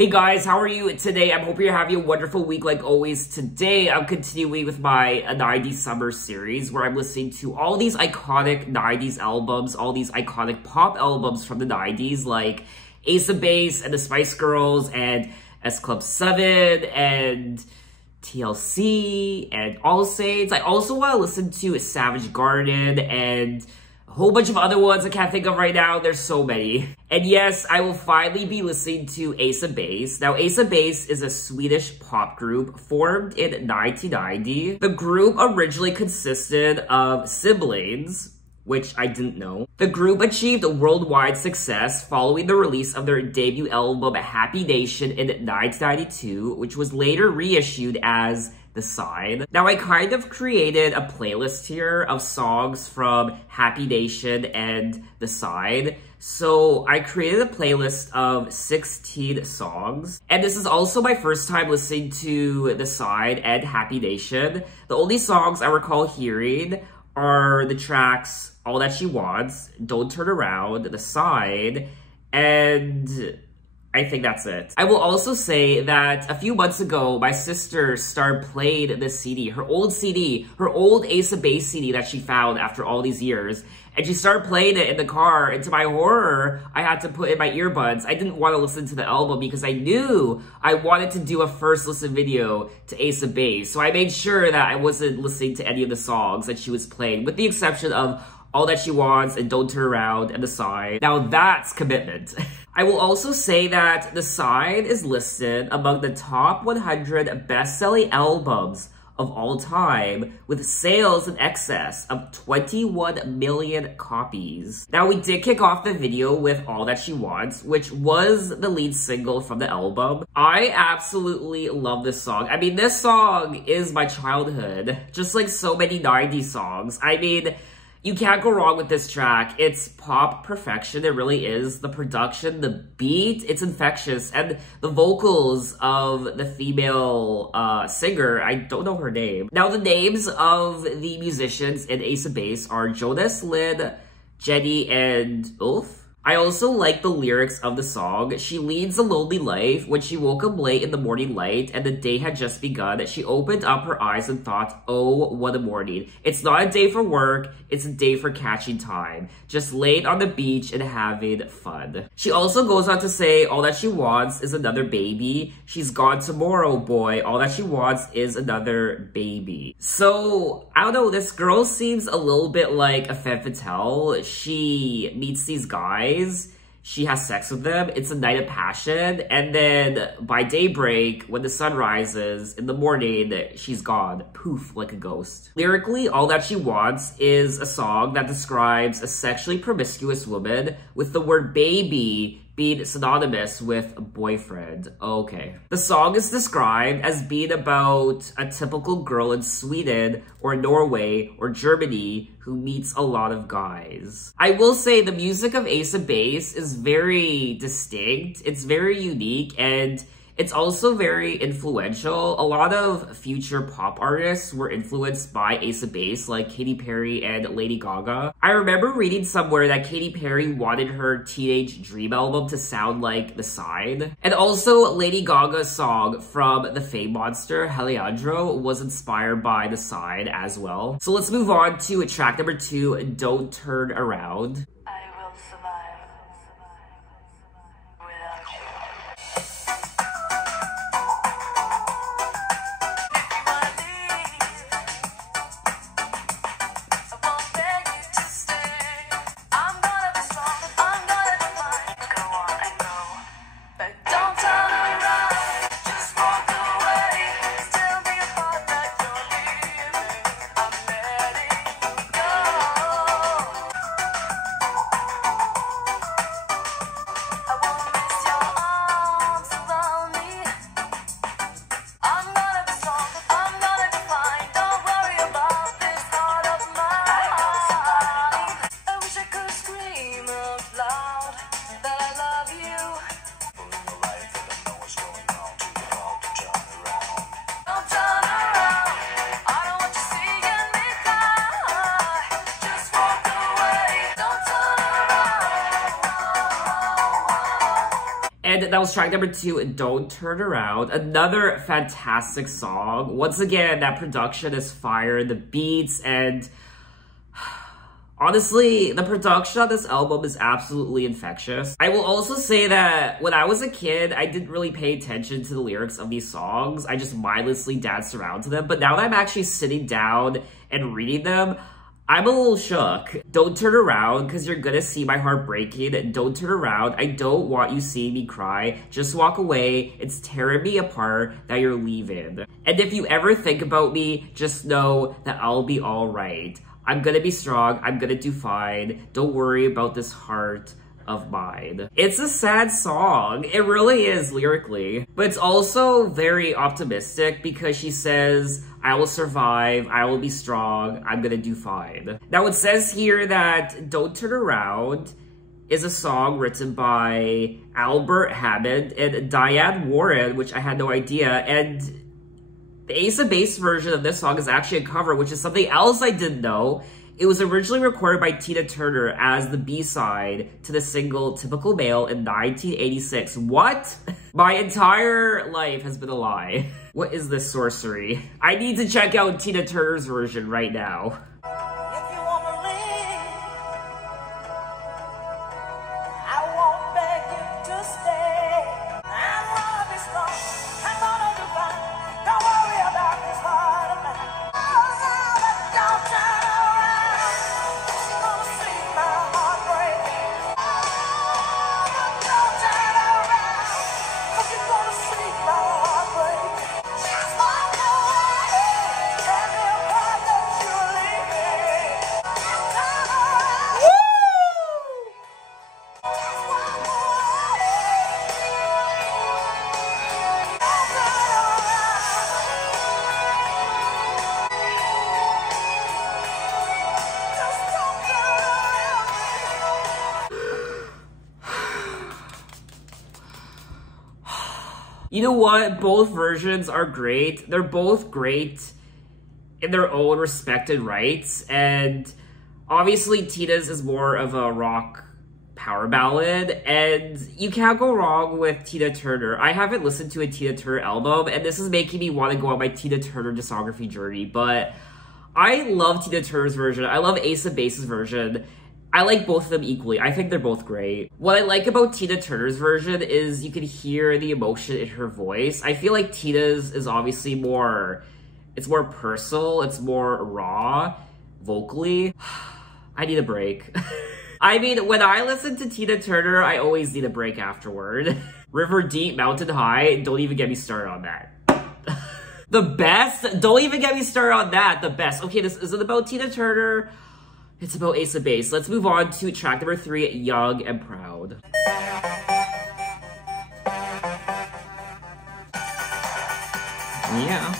Hey guys, how are you today? I'm hoping you're having a wonderful week like always. Today, I'm continuing with my 90s summer series where I'm listening to all these iconic 90s albums, all these iconic pop albums from the 90s like Ace of Base and the Spice Girls and S Club 7 and TLC and All Saints. I also want to listen to Savage Garden and a whole bunch of other ones I can't think of right now. There's so many. And yes, I will finally be listening to Ace of Base. Now, Ace of Base is a Swedish pop group formed in 1990. The group originally consisted of siblings, which I didn't know. The group achieved worldwide success following the release of their debut album Happy Nation in 1992, which was later reissued as TheSign. Now, I kind of created a playlist here of songs from Happy Nation and TheSign. So I created a playlist of 16 songs. And this is also my first time listening to TheSign and Happy Nation. The only songs I recall hearing are the tracks All That She Wants, Don't Turn Around, TheSign, and I think that's it. I will also say that a few months ago, my sister started playing this CD, her old Ace of Base CD that she found after all these years. And she started playing it in the car, and to my horror, I had to put in my earbuds. I didn't want to listen to the album because I knew I wanted to do a first listen video to Ace of Base. So I made sure that I wasn't listening to any of the songs that she was playing, with the exception of All That She Wants and Don't Turn Around and TheSign. Now that's commitment. I will also say that TheSign is listed among the top 100 best-selling albums of all time, with sales in excess of 21 million copies. Now, we did kick off the video with All That She Wants, which was the lead single from the album. I absolutely love this song. I mean, this song is my childhood, just like so many 90s songs. I mean, you can't go wrong with this track. It's pop perfection, it really is. The production, the beat, it's infectious. And the vocals of the female singer, I don't know her name. Now, the names of the musicians in Ace of Base are Jonas, Lynn, Jenny, and Ulf. I also like the lyrics of the song. She leads a lonely life. When she woke up late in the morning light and the day had just begun, she opened up her eyes and thought, oh, what a morning. It's not a day for work, it's a day for catching time. Just laid on the beach and having fun. She also goes on to say, all that she wants is another baby. She's gone tomorrow, boy. All that she wants is another baby. So, I don't know, this girl seems a little bit like a femme fatale. She meets these guys. She has sex with them. It's a night of passion. And then by daybreak, when the sun rises, in the morning, she's gone. Poof, like a ghost. Lyrically, All That She Wants is a song that describes a sexually promiscuous woman with the word baby being synonymous with boyfriend. Okay. The song is described as being about a typical girl in Sweden or Norway or Germany who meets a lot of guys. I will say the music of Ace of Base is very distinct. It's very unique, and it's also very influential. A lot of future pop artists were influenced by Ace of Base, like Katy Perry and Lady Gaga. I remember reading somewhere that Katy Perry wanted her Teenage Dream album to sound like TheSign. And also, Lady Gaga's song from The Fame Monster, Alejandro, was inspired by TheSign as well. So let's move on to track number 2, Don't Turn Around. I will survive without you. that was track number 2, Don't Turn Around. Another fantastic song. Once again, that production is fire, the beats, and honestly, the production on this album is absolutely infectious. I will also say that when I was a kid, I didn't really pay attention to the lyrics of these songs. I just mindlessly danced around to them. But now that I'm actually sitting down and reading them, I'm a little shook. Don't turn around, because you're gonna see my heart breaking. Don't turn around. I don't want you seeing me cry. Just walk away. It's tearing me apart that you're leaving. And if you ever think about me, just know that I'll be alright. I'm gonna be strong. I'm gonna do fine. Don't worry about this heart of mine. It's a sad song. It really is lyrically. But it's also very optimistic because she says, I will survive. I will be strong. I'm gonna do fine. Now it says here that Don't Turn Around is a song written by Albert Hammond and Diane Warren, which I had no idea. And the Ace of Base version of this song is actually a cover, which is something else I didn't know. It was originally recorded by Tina Turner as the B-side to the single Typical Male in 1986. What? My entire life has been a lie. What is this sorcery? I need to check out Tina Turner's version right now. You know what? Both versions are great. They're both great in their own respected rights. And obviously Tina's is more of a rock power ballad. And you can't go wrong with Tina Turner. I haven't listened to a Tina Turner album, and this is making me want to go on my Tina Turner discography journey. But I love Tina Turner's version. I love Ace of Base's version. I like both of them equally. I think they're both great. What I like about Tina Turner's version is you can hear the emotion in her voice. I feel like Tina's is obviously more, it's more personal, it's more raw vocally. I need a break. I mean, when I listen to Tina Turner, I always need a break afterward. River Deep, Mountain High, don't even get me started on that. The best? Don't even get me started on that. The best. Okay, this isn't about Tina Turner. It's about Ace of Base. Let's move on to track number 3, Young and Proud. Yeah.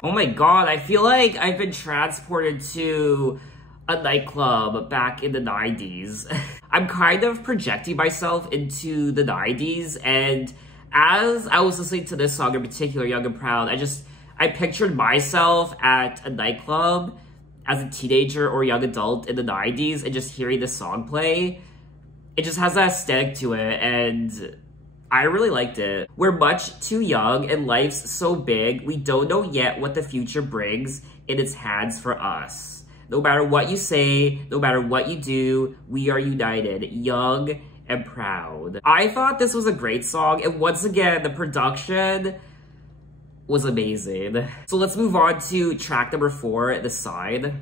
Oh my god, I feel like I've been transported to a nightclub back in the 90s. I'm kind of projecting myself into the 90s, and as I was listening to this song in particular, Young and Proud, I pictured myself at a nightclub as a teenager or young adult in the 90s and just hearing this song play. It just has that aesthetic to it, and I really liked it. We're much too young and life's so big, we don't know yet what the future brings in its hands for us. No matter what you say, no matter what you do, we are united, young am proud. I thought this was a great song, and once again, the production was amazing. So let's move on to track number 4, TheSign.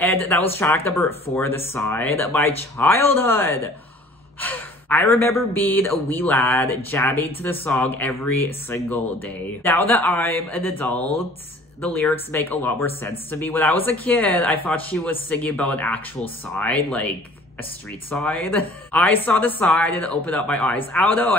And that was track number 4, TheSign, my childhood. I remember being a wee lad jamming to the song every single day. Now that I'm an adult, the lyrics make a lot more sense to me. When I was a kid, I thought she was singing about an actual sign, like a street sign. I saw the sign and it opened up my eyes. I don't know,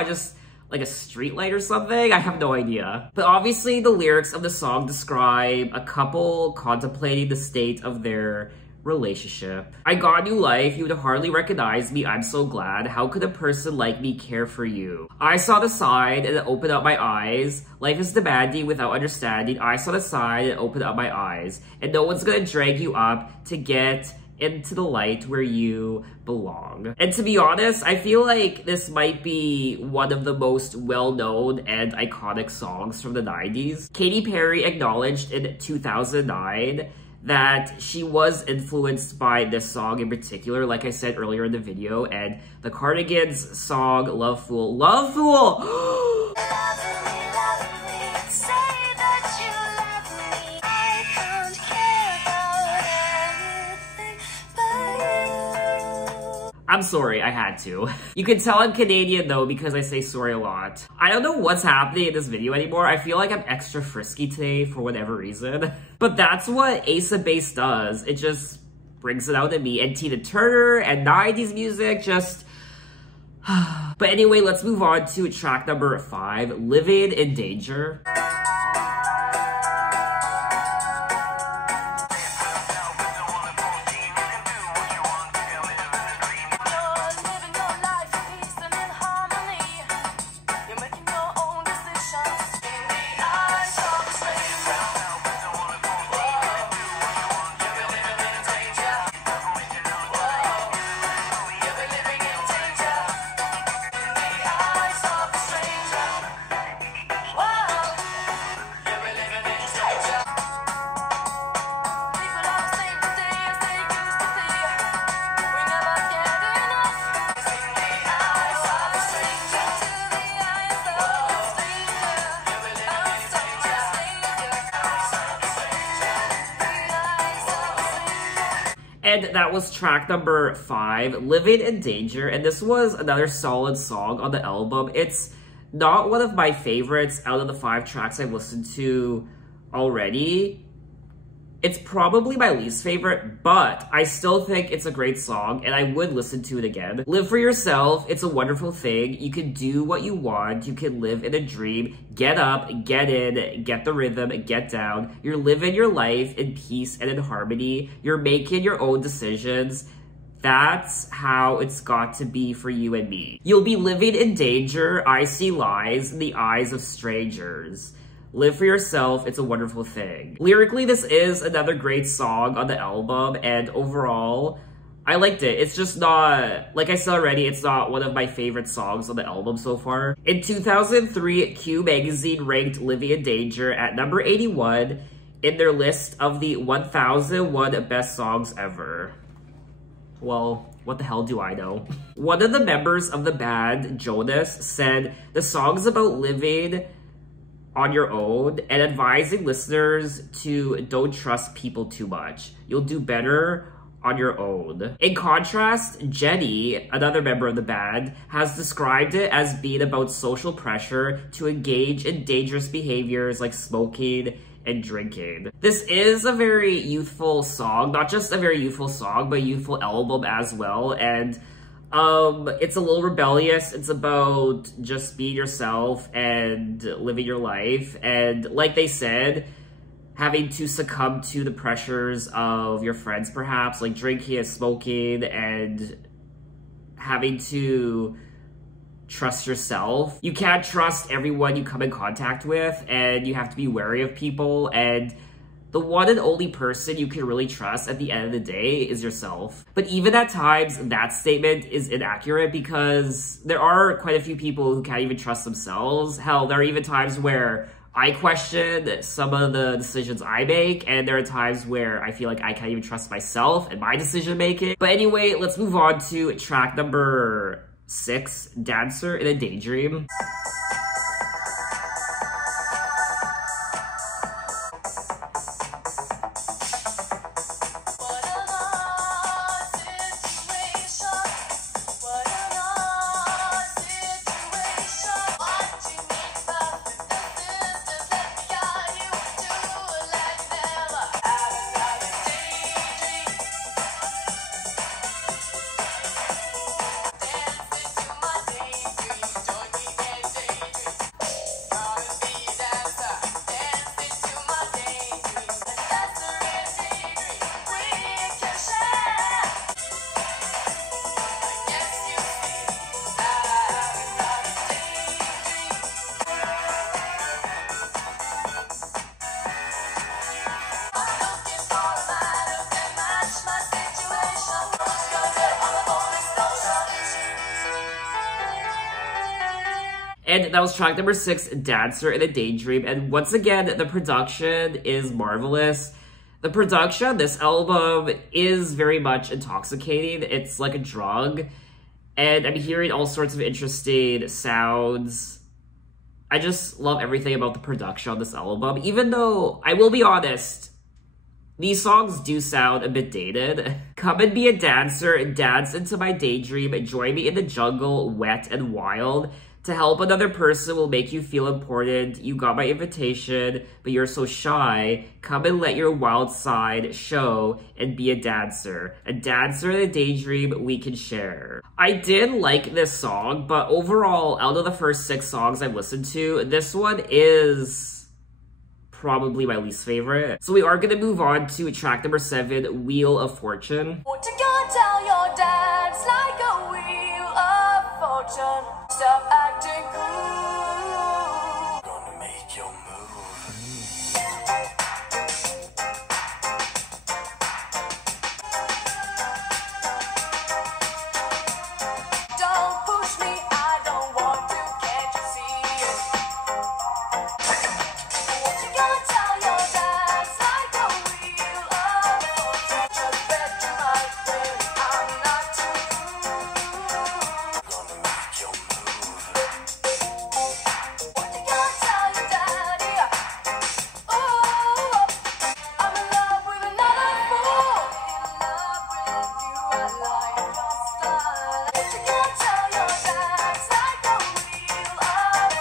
like a street light or something? I have no idea. But obviously the lyrics of the song describe a couple contemplating the state of their relationship. I got a new life, you would hardly recognize me, I'm so glad. How could a person like me care for you? I saw the sign and it opened up my eyes. Life is demanding without understanding. I saw the sign and it opened up my eyes. And no one's gonna drag you up to get into the light where you belong. And to be honest, I feel like this might be one of the most well-known and iconic songs from the 90s. Katy Perry acknowledged in 2009 that she was influenced by this song in particular, like I said earlier in the video, and the Cardigans song Love Fool. Love Fool! I'm sorry, I had to. You can tell I'm Canadian though because I say sorry a lot. I don't know what's happening in this video anymore. I feel like I'm extra frisky today for whatever reason. But that's what Ace of Base does. It just brings it out in me. And Tina Turner and 90s music just... But anyway, let's move on to track number 5, Living in Danger. And that was track number 5, Living in Danger. And this was another solid song on the album. It's not one of my favorites out of the 5 tracks I've listened to already. It's probably my least favorite, but I still think it's a great song and I would listen to it again. Live for yourself. It's a wonderful thing. You can do what you want. You can live in a dream. Get up, get in, get the rhythm, get down. You're living your life in peace and in harmony. You're making your own decisions. That's how it's got to be for you and me. You'll be living in danger. I see lies in the eyes of strangers. Live for yourself, it's a wonderful thing. Lyrically, this is another great song on the album, and overall, I liked it. It's just not, like I said already, it's not one of my favorite songs on the album so far. In 2003, Q Magazine ranked Living in Danger at number 81 in their list of the 1001 best songs ever. Well, what the hell do I know? One of the members of the band, Jonas, said the song's about living on your own and advising listeners to don't trust people too much. You'll do better on your own. In contrast, Jenny, another member of the band, has described it as being about social pressure to engage in dangerous behaviors like smoking and drinking. This is a very youthful song, not just a very youthful song, but a youthful album as well, and it's a little rebellious. It's about just being yourself and living your life, and like they said, having to succumb to the pressures of your friends, perhaps, like drinking and smoking, and having to trust yourself. You can't trust everyone you come in contact with, and you have to be wary of people, and the one and only person you can really trust at the end of the day is yourself. But even at times, that statement is inaccurate because there are quite a few people who can't even trust themselves. Hell, there are even times where I question some of the decisions I make, and there are times where I feel like I can't even trust myself and my decision making. But anyway, let's move on to track number 6, Dancer in a Daydream. And that was track number 6, Dancer in a Daydream. And once again, the production is marvelous. The production on this album is very much intoxicating. It's like a drug. And I'm hearing all sorts of interesting sounds. I just love everything about the production on this album. Even though, I will be honest, these songs do sound a bit dated. Come and be a dancer and dance into my daydream. Join me in the jungle, wet and wild. To help another person will make you feel important. You got my invitation, but you're so shy. Come and let your wild side show and be a dancer. A dancer in a daydream we can share. I did like this song, but overall, out of the first 6 songs I've listened to, this one is probably my least favorite. So we are going to move on to track number 7, Wheel of Fortune. What you gonna tell your dad? It's like a wheel of fortune. Stop acting cool. Gonna make your move. Don't push me, I don't want to, can't you see it? What you gonna tell your dad? It's like a wheel of fortune. Just bet you might win, I'm not too cool. Gonna make your move. What you gonna tell your daddy? Ooh, I'm in love with another fool. In love with you, I like your style. What you gonna tell your dad? It's like a wheel of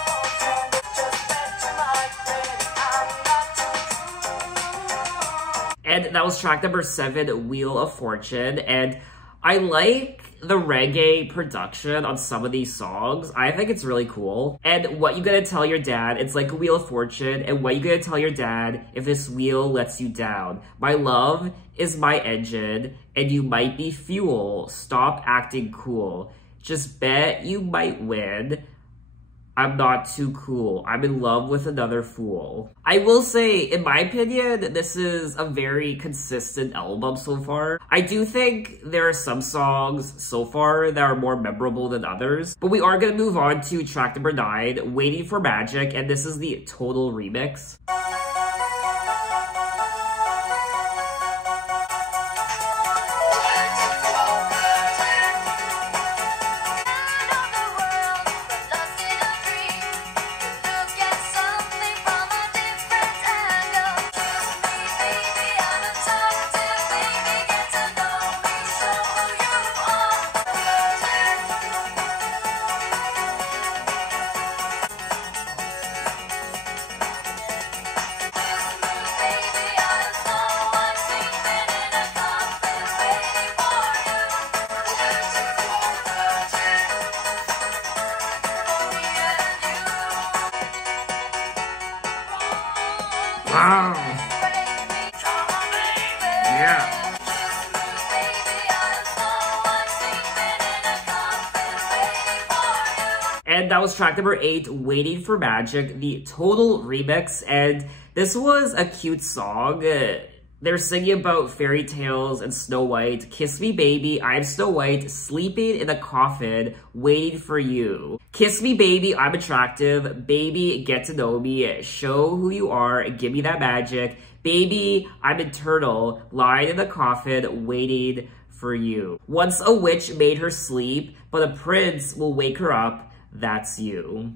fortune. Just bet you might win, I'm not too cool. And that was track number 7, Wheel of Fortune. And I like the reggae production on some of these songs. I think it's really cool. And what you gonna tell your dad? It's like a Wheel of Fortune. And what you gonna tell your dad if this wheel lets you down? My love is my engine, and you might be fuel. Stop acting cool. Just bet you might win. I'm not too cool. I'm in love with another fool. I will say, in my opinion, this is a very consistent album so far. I do think there are some songs so far that are more memorable than others, but we are gonna move on to track number 9, Waiting for Magic, and this is the total remix. Wow. Yeah. And that was track number 8, Waiting for Magic, the total remix. And this was a cute song. They're singing about fairy tales and Snow White. Kiss me, baby, I'm Snow White, sleeping in a coffin, waiting for you. Kiss me, baby, I'm attractive. Baby, get to know me. Show who you are, give me that magic. Baby, I'm eternal, lying in a coffin, waiting for you. Once a witch made her sleep, but a prince will wake her up. That's you.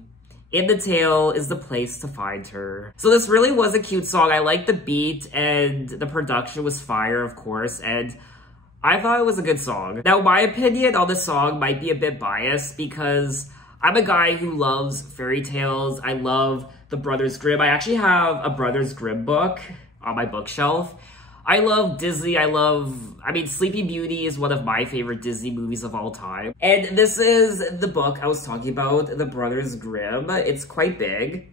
In the tale is the place to find her. So this really was a cute song. I liked the beat and the production was fire, of course, and I thought it was a good song. Now, my opinion on the song might be a bit biased because I'm a guy who loves fairy tales. I love the Brothers Grimm. I actually have a Brothers Grimm book on my bookshelf. I love Disney. I mean, Sleeping Beauty is one of my favorite Disney movies of all time. And this is the book I was talking about, The Brothers Grimm. It's quite big.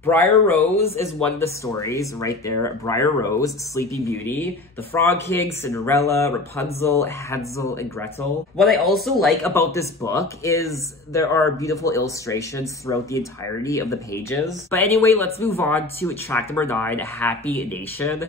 Briar Rose is one of the stories right there. Briar Rose, Sleeping Beauty, The Frog King, Cinderella, Rapunzel, Hansel, and Gretel. What I also like about this book is there are beautiful illustrations throughout the entirety of the pages. But anyway, let's move on to track number 9, Happy Nation.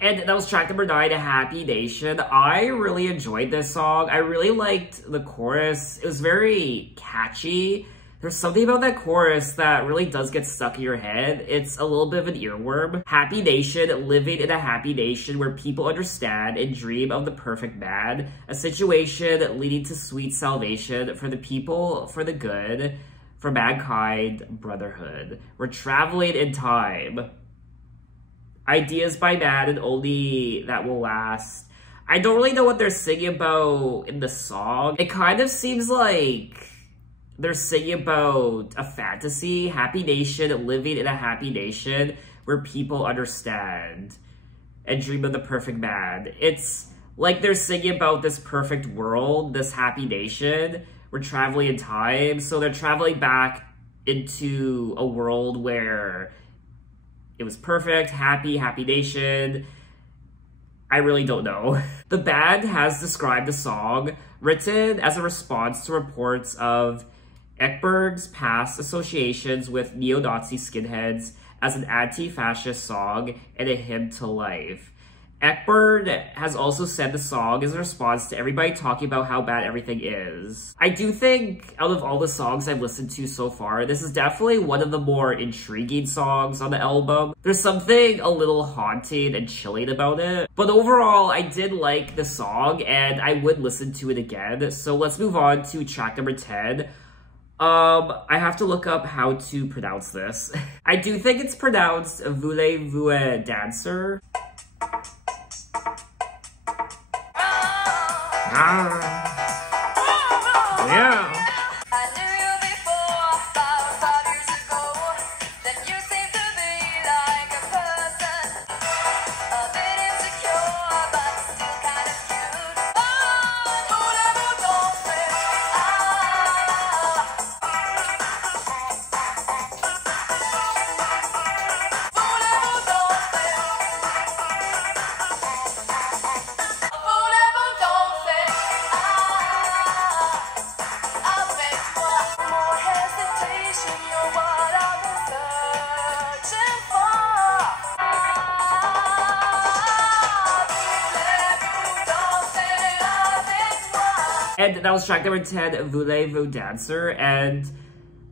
And that was track number 9, Happy Nation. I really enjoyed this song. I really liked the chorus. It was very catchy. There's something about that chorus that really does get stuck in your head. It's a little bit of an earworm. Happy Nation, living in a happy nation where people understand and dream of the perfect man. A situation leading to sweet salvation for the people, for the good, for mankind, brotherhood. We're traveling in time. Ideas by man and only that will last. I don't really know what they're singing about in the song. It kind of seems like they're singing about a fantasy. Happy nation, living in a happy nation where people understand and dream of the perfect man. It's like they're singing about this perfect world, this happy nation. We're traveling in time. So they're traveling back into a world where it was perfect, happy nation. I really don't know. The band has described the song, written as a response to reports of Ekberg's past associations with neo-Nazi skinheads, as an anti-fascist song and a hymn to life. Ekberg has also said the song is a response to everybody talking about how bad everything is. I do think, out of all the songs I've listened to so far, this is definitely one of the more intriguing songs on the album. There's something a little haunting and chilling about it. But overall, I did like the song, and I would listen to it again. So let's move on to track number 10. I have to look up how to pronounce this. I do think it's pronounced Voulez-vous dancer? Yeah. I knew you before, about 5 years ago. Then you seemed to be like a person, a bit insecure, but still kind of cute. Voulez-vous danser? Voulez-vous danser? Voulez-vous danser? And that was track number 10, Voulez-vous Dancer. And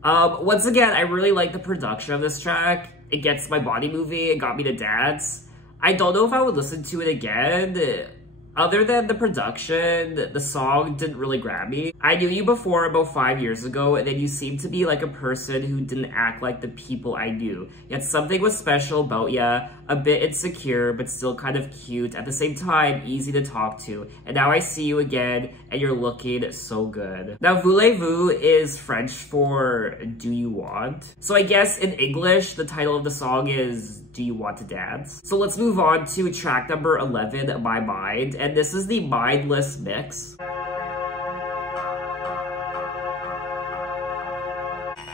once again, I really like the production of this track. It gets my body moving, it got me to dance. I don't know if I would listen to it again. Other than the production, the song didn't really grab me. I knew you before about 5 years ago, and then you seemed to be like a person who didn't act like the people I knew. Yet something was special about ya, a bit insecure, but still kind of cute. At the same time, easy to talk to. And now I see you again, and you're looking so good. Now, voulez-vous is French for do you want? So I guess in English, the title of the song is Do You Want to Dance? So let's move on to track number 11, My Mind. And this is the mindless mix.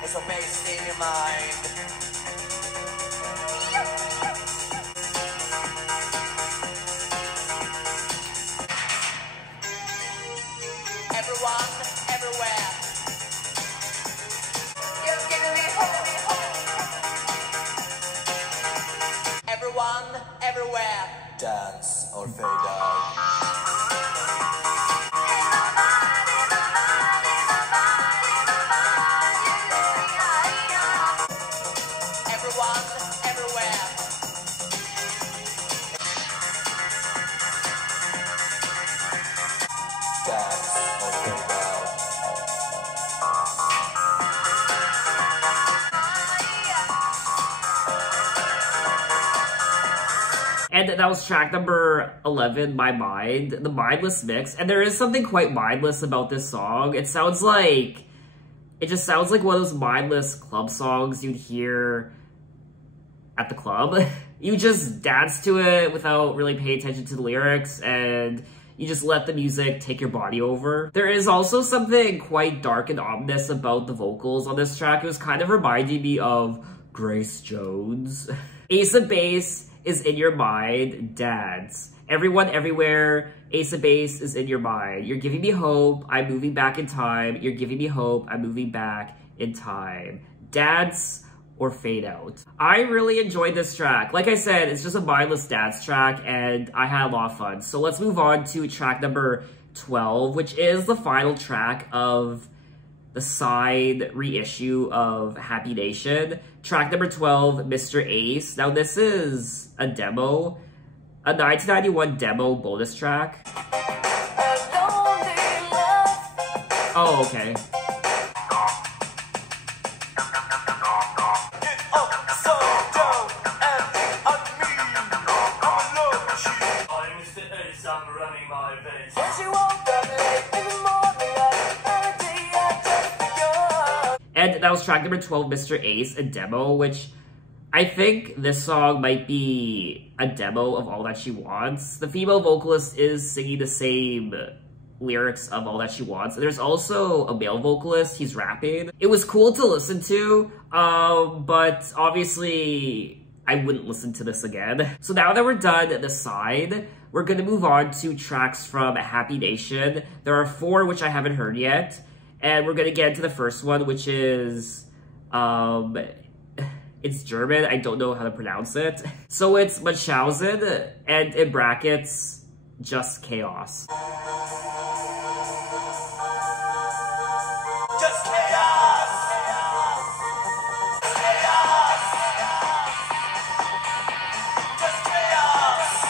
It's a based in your mind. Everyone, everywhere. You're giving me hope. Everyone, everywhere. Dance or fade out. Everyone, everywhere. Dance or fade out. And that was track number 11, My Mind, the mindless mix. And there is something quite mindless about this song. It just sounds like one of those mindless club songs you'd hear at the club. You just dance to it without really paying attention to the lyrics, and you just let the music take your body over. There is also something quite dark and ominous about the vocals on this track. It was kind of reminding me of Grace Jones. Ace of Base is in your mind, dance. Everyone, everywhere, Ace of Base is in your mind. You're giving me hope, I'm moving back in time. You're giving me hope, I'm moving back in time. Dance or fade out. I really enjoyed this track. Like I said, it's just a mindless dance track, and I had a lot of fun. So let's move on to track number 12, which is the final track of the side reissue of Happy Nation. Track number 12, Mr. Ace. Now this is a demo, a 1991 demo bonus track. Oh, okay. And that was track number 12, Mr. Ace, a demo, which I think this song might be a demo of All That She Wants. The female vocalist is singing the same lyrics of All That She Wants. There's also a male vocalist, he's rapping. It was cool to listen to, but obviously I wouldn't listen to this again. So now that we're done TheSign, we're gonna move on to tracks from Happy Nation. There are 4 which I haven't heard yet. And we're gonna get into the first one, which is, it's German, I don't know how to pronounce it. So it's Mchausen, and in brackets, Just Chaos. Just chaos. Just chaos.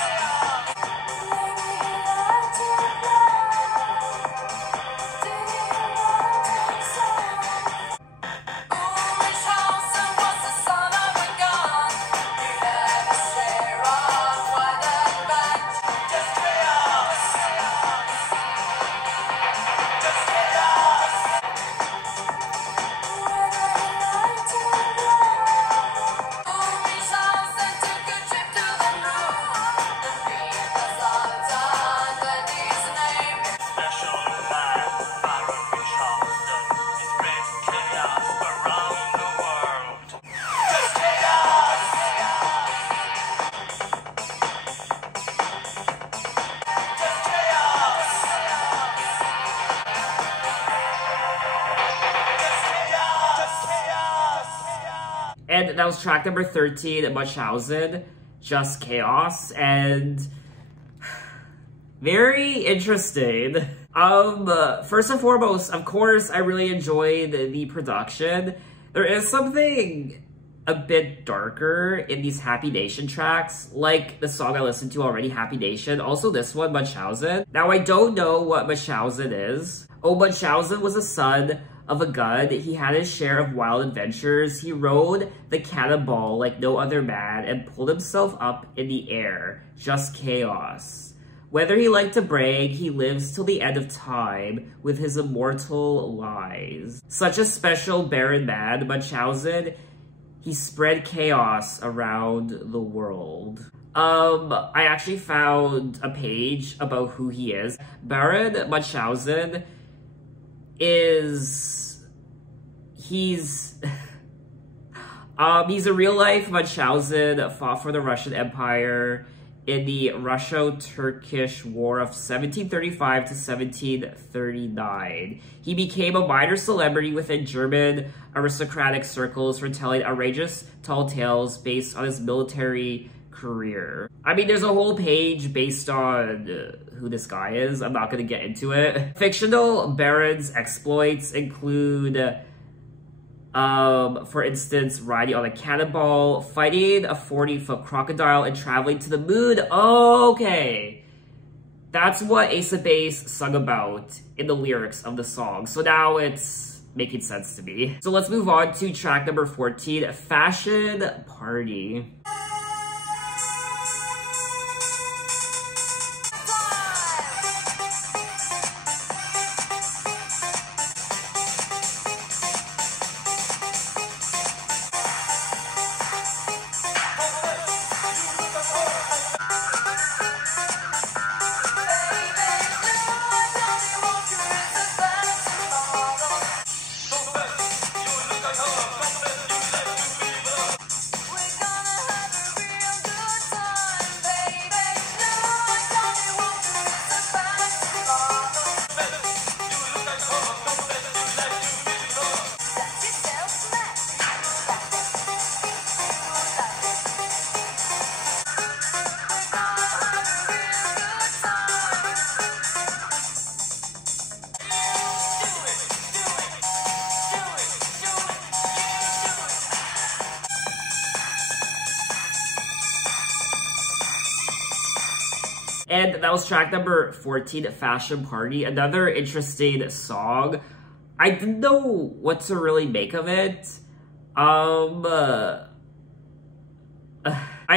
Mchausen was the son of a gun. He had a share of what that meant. Just chaos. Just chaos. Mchausen took a trip to the moon. The dream was all done, but his name. Special man, Baron Mchausen, it spreads chaos around the world. Just chaos. Just chaos. Just chaos. And that was track number 13, Mchausen, Just Chaos, and very interesting. First and foremost, of course, I really enjoyed the production. There is something a bit darker in these Happy Nation tracks, like the song I listened to already, Happy Nation. Also this one, Mchausen. Now, I don't know what Mchausen is. Oh, Mchausen was a son of a gun. He had his share of wild adventures. He rode the cannonball like no other man and pulled himself up in the air. Just chaos. Whether he liked to brag, he lives till the end of time with his immortal lies. Such a special barren man, Mchausen, he spread chaos around the world. I actually found a page about who he is. Baron Mchausen is... He's a real-life Mchausen, fought for the Russian Empire in the Russo-Turkish War of 1735 to 1739. He became a minor celebrity within German aristocratic circles for telling outrageous tall tales based on his military career. I mean, there's a whole page based on who this guy is. I'm not gonna get into it. Fictional Baron's exploits include for instance, riding on a cannonball, fighting a 40-foot crocodile, and traveling to the moon. Okay. That's what Ace of Base sung about in the lyrics of the song. So now it's making sense to me. So let's move on to track number 14, Fashion Party. And that was track number 14, Fashion Party. Another interesting song. I didn't know what to really make of it. I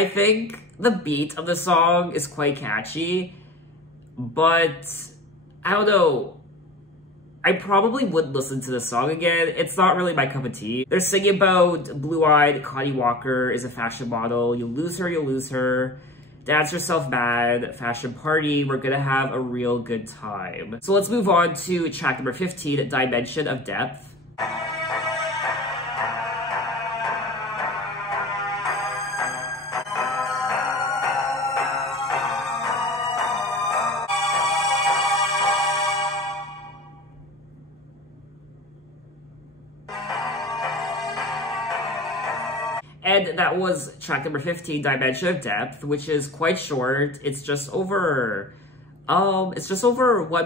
think the beat of the song is quite catchy, but I don't know. I probably would listen to the song again. It's not really my cup of tea. They're singing about blue-eyed Connie Walker is a fashion model. You lose her, you'll lose her. Dance yourself mad, fashion party, we're gonna have a real good time. So let's move on to track number 15, Dimension of Depth. And that was track number 15, Dimension of Depth, which is quite short. It's just over 1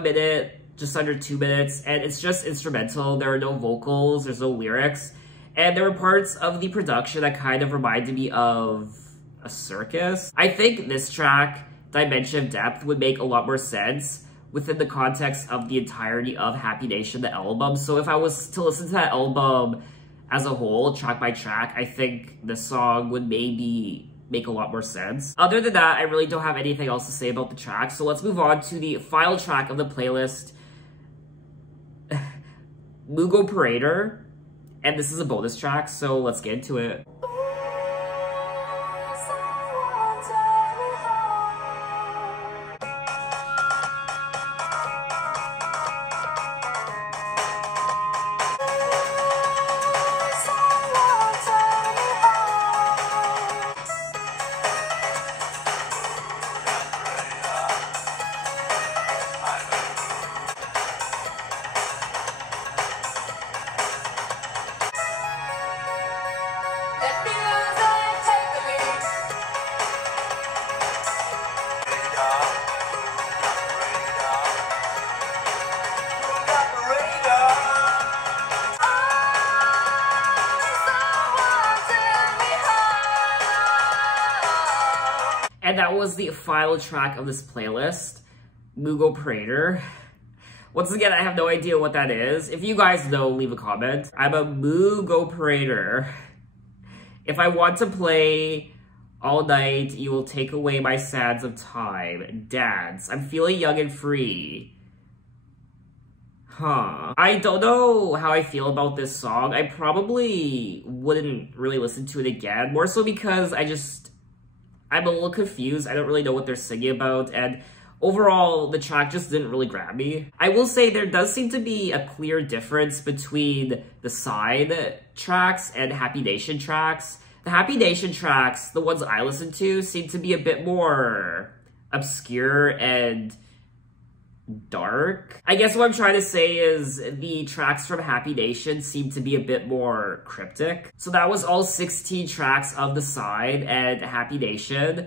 minute, just under 2 minutes, and it's just instrumental. There are no vocals, there's no lyrics, and there were parts of the production that kind of reminded me of a circus. I think this track, Dimension of Depth, would make a lot more sense within the context of the entirety of Happy Nation, the album. So if I was to listen to that album as a whole, track by track, I think this song would maybe make a lot more sense. Other than that, I really don't have anything else to say about the track. So let's move on to the final track of the playlist, Moogle Parader. And this is a bonus track, so let's get into it. Let And that was the final track of this playlist, Moogle Parader. Once again, I have no idea what that is. If you guys know, leave a comment. I'm a Moogle Parader. If I want to play all night, you will take away my sands of time. Dance. I'm feeling young and free. Huh. I don't know how I feel about this song. I probably wouldn't really listen to it again. More so because I'm a little confused. I don't really know what they're singing about. And overall, the track just didn't really grab me. I will say there does seem to be a clear difference between the TheSign tracks and Happy Nation tracks. The Happy Nation tracks, the ones I listen to, seem to be a bit more obscure and dark. I guess what I'm trying to say is the tracks from Happy Nation seem to be a bit more cryptic. So that was all 16 tracks of TheSign and Happy Nation.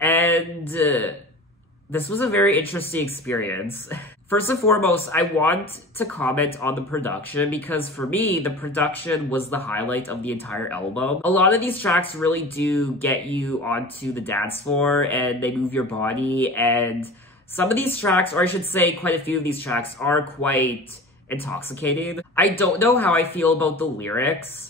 And this was a very interesting experience. First and foremost, I want to comment on the production because for me, the production was the highlight of the entire album. A lot of these tracks really do get you onto the dance floor and they move your body, and some of these tracks, or I should say quite a few of these tracks, are quite intoxicating. I don't know how I feel about the lyrics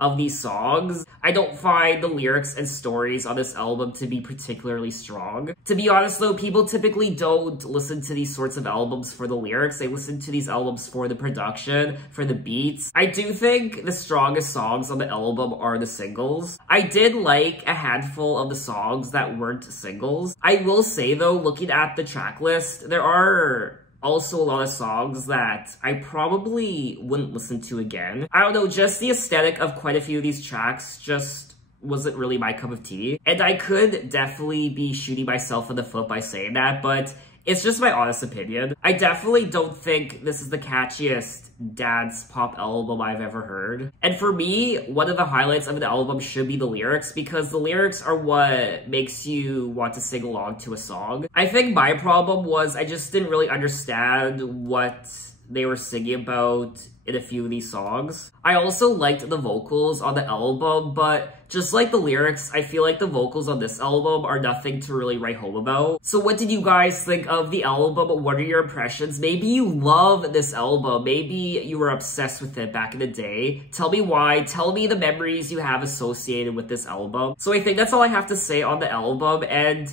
of these songs. I don't find the lyrics and stories on this album to be particularly strong. To be honest though, people typically don't listen to these sorts of albums for the lyrics. They listen to these albums for the production, for the beats. I do think the strongest songs on the album are the singles. I did like a handful of the songs that weren't singles. I will say though, looking at the track list, there are also a lot of songs that I probably wouldn't listen to again. I don't know, just the aesthetic of quite a few of these tracks just wasn't really my cup of tea. And I could definitely be shooting myself in the foot by saying that, but it's just my honest opinion. I definitely don't think this is the catchiest dance pop album I've ever heard. And for me, one of the highlights of an album should be the lyrics, because the lyrics are what makes you want to sing along to a song. I think my problem was I just didn't really understand what they were singing about in a few of these songs. I also liked the vocals on the album, but just like the lyrics, I feel like the vocals on this album are nothing to really write home about. So what did you guys think of the album? What are your impressions? Maybe you love this album. Maybe you were obsessed with it back in the day. Tell me why. Tell me the memories you have associated with this album. So I think that's all I have to say on the album, and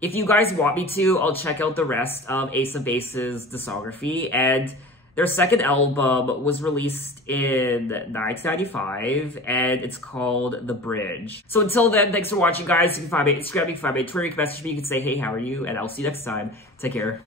if you guys want me to, I'll check out the rest of Ace of Base's discography, and their second album was released in 1995, and it's called The Bridge. So until then, thanks for watching, guys. You can find me on Instagram, you can find me on Twitter, you can message me, you can say, hey, how are you? And I'll see you next time. Take care.